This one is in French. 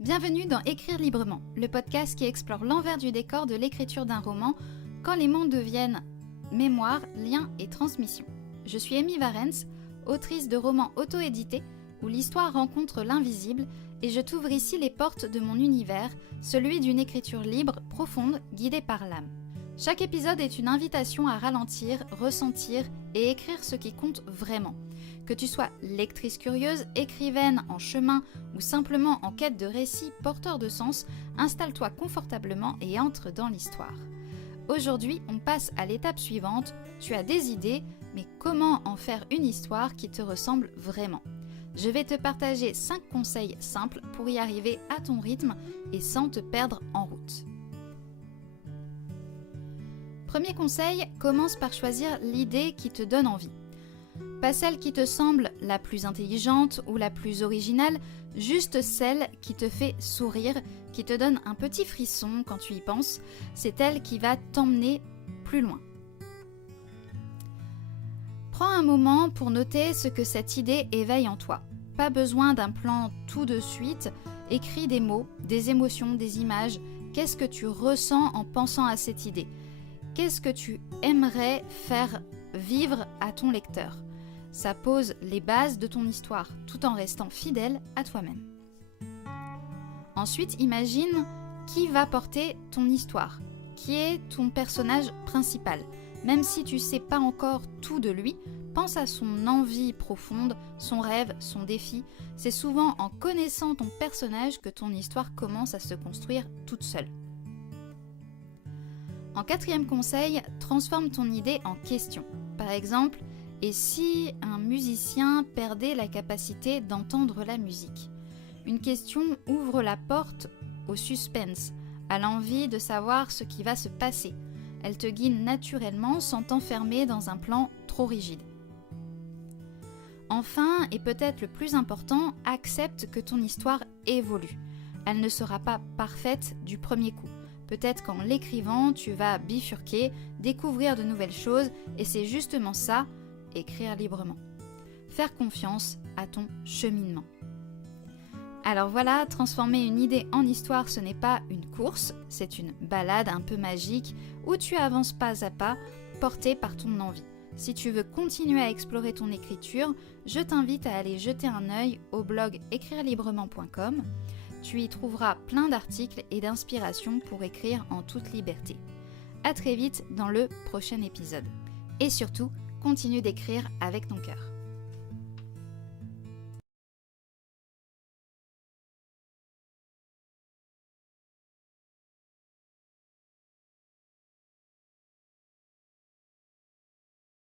Bienvenue dans Écrire librement, le podcast qui explore l'envers du décor de l'écriture d'un roman quand les mots deviennent mémoire, lien et transmission. Je suis Amy Varens, autrice de romans auto-édités où l'histoire rencontre l'invisible et je t'ouvre ici les portes de mon univers, celui d'une écriture libre, profonde, guidée par l'âme. Chaque épisode est une invitation à ralentir, ressentir et écrire ce qui compte vraiment. Que tu sois lectrice curieuse, écrivaine en chemin ou simplement en quête de récits porteurs de sens, installe-toi confortablement et entre dans l'histoire. Aujourd'hui, on passe à l'étape suivante. Tu as des idées, mais comment en faire une histoire qui te ressemble vraiment ? Je vais te partager 5 conseils simples pour y arriver à ton rythme et sans te perdre en route. Premier conseil, commence par choisir l'idée qui te donne envie. Pas celle qui te semble la plus intelligente ou la plus originale, juste celle qui te fait sourire, qui te donne un petit frisson quand tu y penses. C'est elle qui va t'emmener plus loin. Prends un moment pour noter ce que cette idée éveille en toi. Pas besoin d'un plan tout de suite. Écris des mots, des émotions, des images. Qu'est-ce que tu ressens en pensant à cette idée ? Qu'est-ce que tu aimerais faire vivre à ton lecteur ? Ça pose les bases de ton histoire, tout en restant fidèle à toi-même. Ensuite, imagine qui va porter ton histoire, qui est ton personnage principal. Même si tu ne sais pas encore tout de lui, pense à son envie profonde, son rêve, son défi. C'est souvent en connaissant ton personnage que ton histoire commence à se construire toute seule. En 4e conseil, transforme ton idée en question. Par exemple, et si un musicien perdait la capacité d'entendre la musique ? Une question ouvre la porte au suspense, à l'envie de savoir ce qui va se passer. Elle te guide naturellement sans t'enfermer dans un plan trop rigide. Enfin, et peut-être le plus important, accepte que ton histoire évolue. Elle ne sera pas parfaite du premier coup. Peut-être qu'en l'écrivant, tu vas bifurquer, découvrir de nouvelles choses, et c'est justement ça, écrire librement. Faire confiance à ton cheminement. Alors voilà, transformer une idée en histoire, ce n'est pas une course, c'est une balade un peu magique où tu avances pas à pas, porté par ton envie. Si tu veux continuer à explorer ton écriture, je t'invite à aller jeter un œil au blog écrirelibrement.com. Tu y trouveras plein d'articles et d'inspiration pour écrire en toute liberté. À très vite dans le prochain épisode. Et surtout, continue d'écrire avec ton cœur.